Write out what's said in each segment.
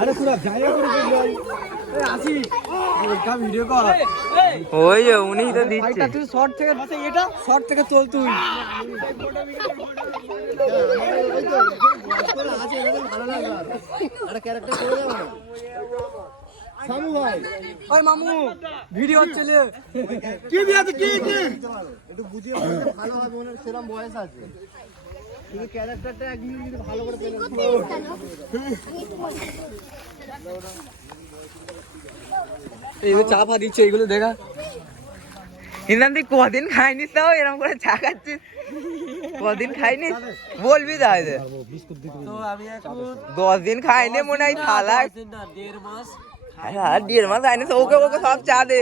আরে পুরো জায়গা করে দিল আসি একটা ভিডিও কর ওই উনি তো দিচ্ছে তুই শর্ট থেকে এটা শর্ট থেকে চল তুই ওই তো আছে এরকম ভালো লাগবে আরে ক্যারেক্টার করে দাও না সামু ভাই ওই মামু ভিডিও হচ্ছে কি দিয়াতে কি একটু বুঝিয়ে বলতে ভালো হবে ওনার সেরকম বয়স আছে তুমি ক্যারেক্টারটা এক মিনিট যদি ভালো করে পেলে এইগুলো চা ফা দিচ্ছে এইগুলো দেখা ইন্দান তুই কদিন খাইনিস তাও এরকম করে চা খাচ্ছিস কদিন খাইনিস বলবি তাহলে তো আমি এখন 10 দিন খাইনি মনে হয় থালা 1.5 মাস হ্যাঁ 1.5 মাস খাইনি ওকে ওকে সব চা দে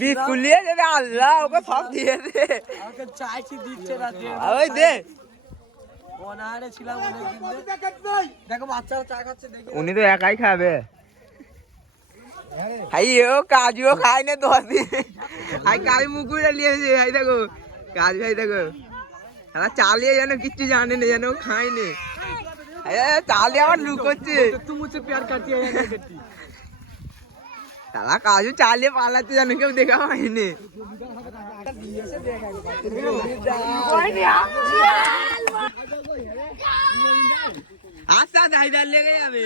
বিস্কুট নিয়ে যাবে আল্লাহ ওকে সব দিয়ে দে আমাকে চাইছি দিচ্ছে না ওই দে অনাহারে ছিলাম অনেকদিন দেখো বাচ্চারা চা খাচ্ছে দেখি উনি তো একাই খাবে হাইও কাজুও খাই না 10 দিন আই কালি মুকুরে নিয়েছে হাই দেখো কাজ ভাই দেখো সারা চালিয়ে যেন কিচ্ছু জানে না যেন খায়নি চালে আমার লুকোচ্ছে তুই মুঝে প্যার করতি है ना करती সারা কাজু চালিয়ে পালাচ্ছে যেন কেউ দেখা হয়নি আস্তে আস্তে হাইদার লেগে যাবে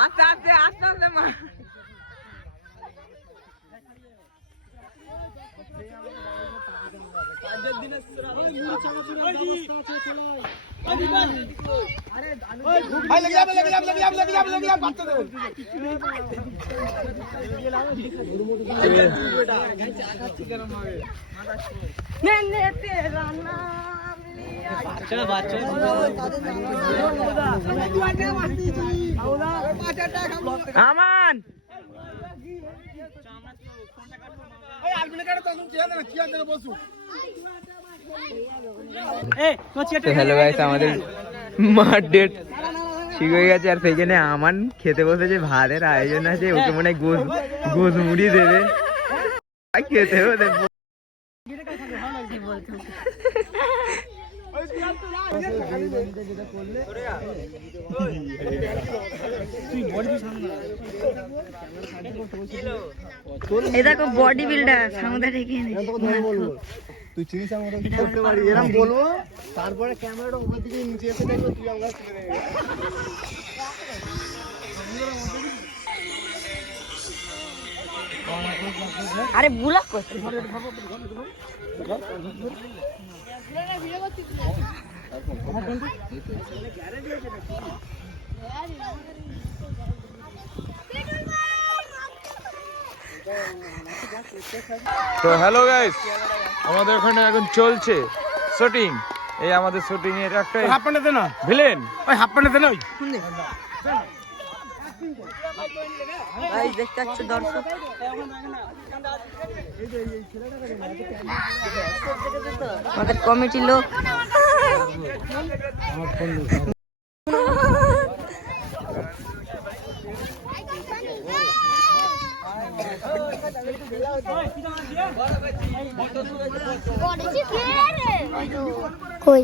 আস্তে আস্তে আস্তে আস্তে আমান হ্যালো গাইস আমাদের মার ডেট ঠিক হয়ে গেছে আর সেইখানে আমান খেতে বসেছে ভাতের আয়োজন আছে ওকে মনে হয় গোস মুড়ি দেবে খেতে হবে এই দেখো বডি বিল্ডার সামনে রেখে তুই চিনিস আমরা কি করতে পারি এরকম বলবো তারপরে ক্যামেরাটা উপর দিকে নিচে এসে দেখবো তুই আমরা তুলে দেবে আরে বুলাক করতে তো হ্যালো গাইস আমাদের এখানে এখন চলছে শুটিং এই আমাদের শুটিং এর একটা হাফ প্যান্ট দে না ভিলেন ওই হাফ প্যান্ট দে না ভাই দেখতে পাচ্ছ দর্শক আমাদের কমিটির লোক কই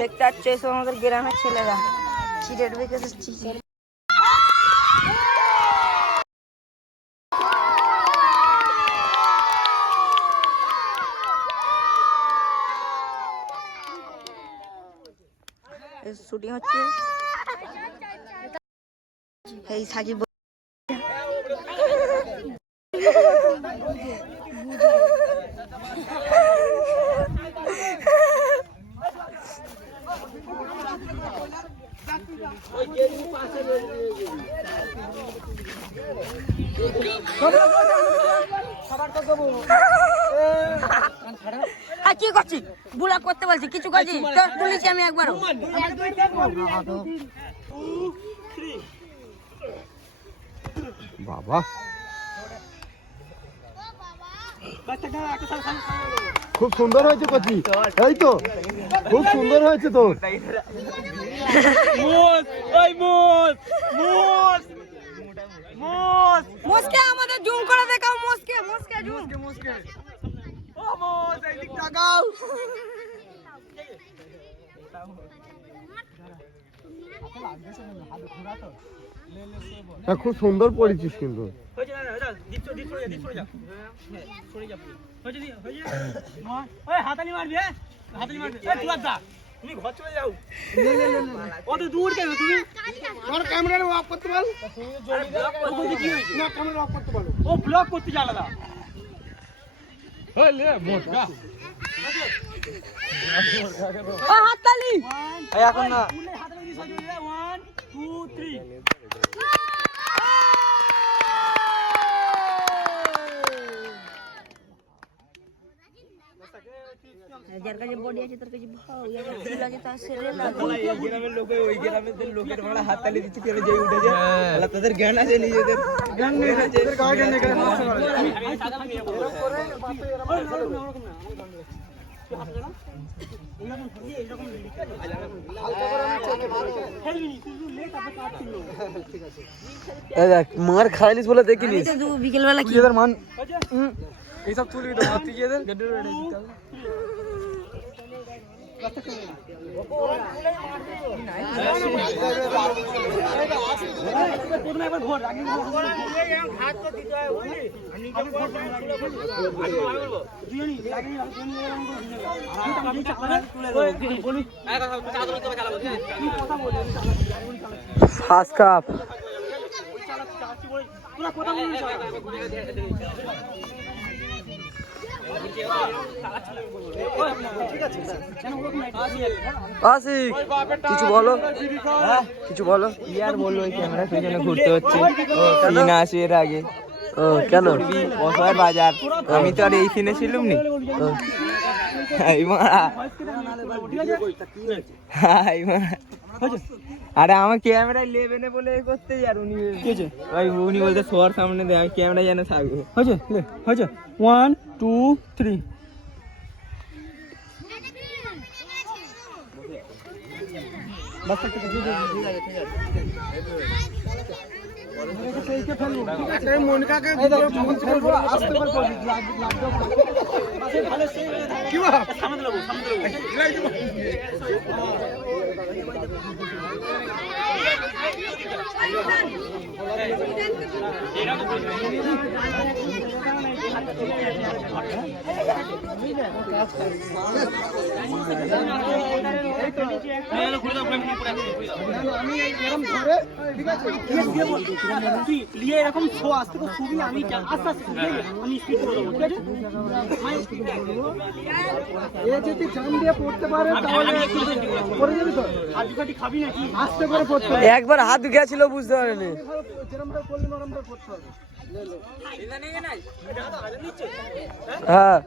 দেখতে পাচ্ছ এসব আমাদের গ্রামের ছেলেরা চিড়ের বিকেছে চিড়ের শুটিং হচ্ছে এই সাকিব কি করছিস বুলা করতে বলছি কিছু করছি তুলিছি আমি একবারও বাবা খুব সুন্দর হয়েছে কচি, এই তো খুব সুন্দর হয়েছে তো। মোসকে আমাদের জুম করে দেখাও, মোসকে মোসকে জুম। হ্যাঁ, খুব সুন্দর পড়েছিস কিন্তু। ক্যামেরা অফ করতে পারো, ক্যামেরা অফ করতে পারো, ও ব্লক করতে আলাদা। হাততালি এখন না যার কাছে বডি আছে তার কাছে ভাও, যার কাছে ফুল আছে তার শরীরে লাগবে। গ্রামের লোকে ওই গ্রামের লোকের মারা হাততালি দিচ্ছে কেন যে উঠেছে বলে তাদের জ্ঞান আছে, নিজেদের জ্ঞান নেই, এদের গায়ে জ্ঞান নেই। মার খাইনিস বলে দেখিনি বিকেল বেলা কি মান এইসব তুলবি তো তুই এদের ফার্স্ট কাপ আশিক কিছু বলো, কিছু বলো। ইয়ার বললো ওই ক্যামেরা পেছনে ঘুরতে হচ্ছে, না আসি এর আগে। ও কেন? অসহায় বাজার, আমি তো আর এই সিনে ছিলুম নি। আরে আমার ক্যামেরায় লেবে না বলে করতে আর উনি বলতে শোয়ার সামনে দেয় ক্যামেরা যেন থাকবে। হয়েছে হয়েছে, 1 2 3। এরকম শো আসতে খুবই আমি আস্তে আস্তে আমি স্পিড করে দেবো, ঠিক আছে? যদি জান দিয়ে পড়তে পারে তাহলে পড়ে যাবি তো। হাত দুটি খাবি নাকি? আস্তে করে পড়তে হবে। একবার হাত গেছিল বুঝতে পারিনি। যেরকমটা করলে নরমটা করতে হবে। হ্যাঁ